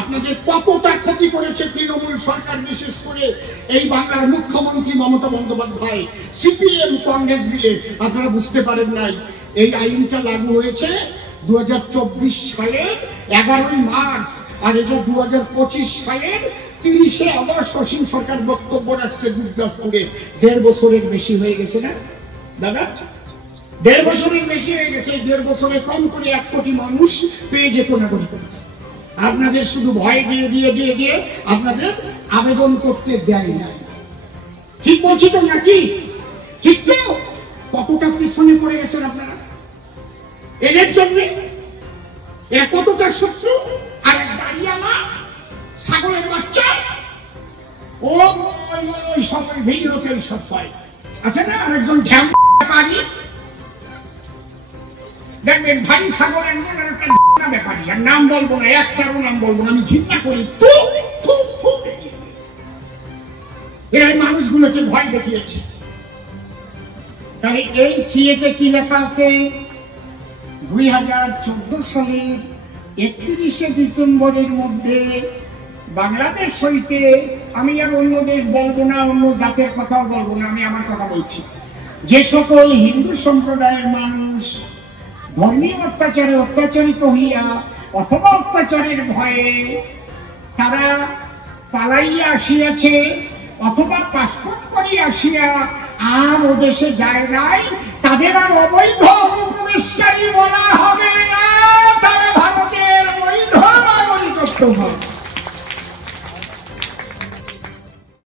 আপনাদের কতটা ক্ষতি করেছে তৃণমূল সরকার, বিশেষ করে এই বাংলার মুখ্যমন্ত্রী মমতা বন্দ্যোপাধ্যায় সিপিএম কংগ্রেস মিলে। আপনারা বুঝতে পারেন নাই, এই আইনটা লাগু হয়েছে 2024 সালের 11ই মার্চ, আর এটা 2025 সালের 30শে আগস্ট অসীম সরকার বক্তব্য রাখছে গুরদাসপুরে। 1.5 বছরের বেশি হয়ে গেছে না দাদা? 1.5 বছরের বেশি হয়ে গেছে। 1.5 বছরে কম করে 1 কোটি মানুষ পেয়ে যেত নাগরিকত্ব। আপনাদের শুধু ভয় দিয়ে দিয়ে দিয়ে দিয়ে আপনাদের আবেদন করতে দেয় না। ঠিক বলছি তো নাকি? ঠিক তো? কতটা পিছনে পড়ে গেছেন আপনারা এদের জন্য? এরা কতটা শত্রু। আর দাঁড়িয়ালা ছাগলের বাচ্চা, ওই সব ভিডিওতে সব পায় আছে না। আরেকজন ঢ্যাম ব্যাপারী দেখবেন, ভারী ছাগলের মধ্যে একটা ব্যাপারী, আর নাম বলবো না, একটারও নাম বলবো না, আমি ঘৃণা করি। এরা মানুষগুলোকে ভয় দেখিয়েছে। তাহলে এই সিএতে কি লেখা আছে? 2014 সালের 31শে ডিসেম্বরের মধ্যে বাংলাদেশ হইতে, আমি আর অন্য দেশ বলবো না, অন্য জাতের কথাও বলবো না, আমি আমার কথা বলছি, যে সকল হিন্দু সম্প্রদায়ের মানুষ ধর্মীয় অত্যাচারে অত্যাচারিত হইয়া অথবা অত্যাচারের ভয়ে তারা পালাইয়া আসিয়াছে অথবা পাসপোর্ট করিয়া আসিয়া আর ও দেশে যায় নাই, তাদের আর অবৈধ অনুপ্রবেশকারী বলা হবে না, তারা ভারতের বৈধ নাগরিকত্ব হবে।